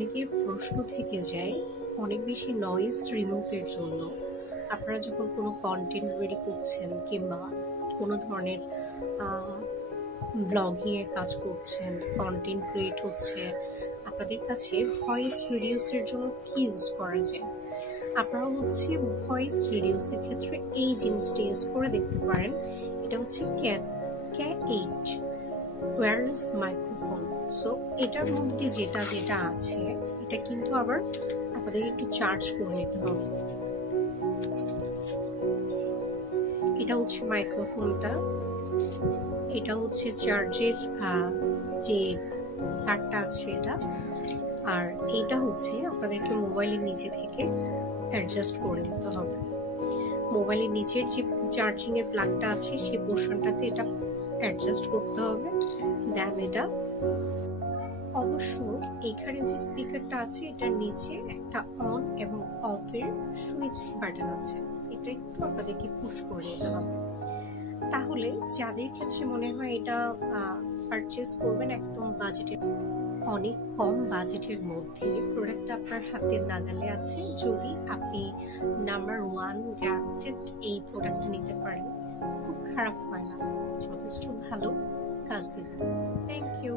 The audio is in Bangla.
অনেকের প্রশ্ন থেকে যায় অনেক বেশি নয়েজ রিমুভের জন্য। আপনারা যখন কোনো কন্টেন্ট রেডি করছেন কিংবা কোনো ধরনের ব্লগিংয়ের কাজ করছেন, কন্টেন্ট ক্রিয়েট হচ্ছে, আপনাদের কাছে ভয়েস রিডিউসের জন্য কি ইউজ করা যায়? আপনারা ভয়েস রিডিউসের ক্ষেত্রে এই জিনিসটা ইউজ করে দেখতে পারেন। এটা হচ্ছে K8 ওয়্যারলেস মাইক্রোফোন। সো এটার মধ্যে যেটা যেটা আছে এটা কিন্তু আবার আপনাদের একটু চার্জ করে নিতে হবে। এটা হচ্ছে মাইক্রোফোনটা, এটা হচ্ছে চার্জের যে তারটা আছে এটা, আর এটা হচ্ছে আপনাদেরকে মোবাইলের নিচে থেকে অ্যাডজাস্ট করে নিতে হবে। মোবাইলের নিচের যে চার্জিং এর প্লাগটা আছে সেই পোর্শনটাতে এটা অ্যাডজাস্ট করতে হবে। দেন এটা অবশ্য এখানে যে স্পিকারটা আছে এটার নিচে একটা অন এবং অফ এর সুইচ বাটন আছে, এটা একটু আপনাদেরকে পুশ করে নিতে হবে। তাহলে যাদের ক্ষেত্রে মনে হয় এটা পারচেজ করবেন একদম বাজেটের, অনেক কম বাজেটের মধ্যে প্রোডাক্টটা আপনার হাতের নাগালে আছে, যদি আপনি নাম্বার 1 গ্যারান্টেড এই প্রোডাক্টটা নিতে পারেন, খুব খারাপ হয় না, যথেষ্ট ভালো কাজ দেবে। Thank you.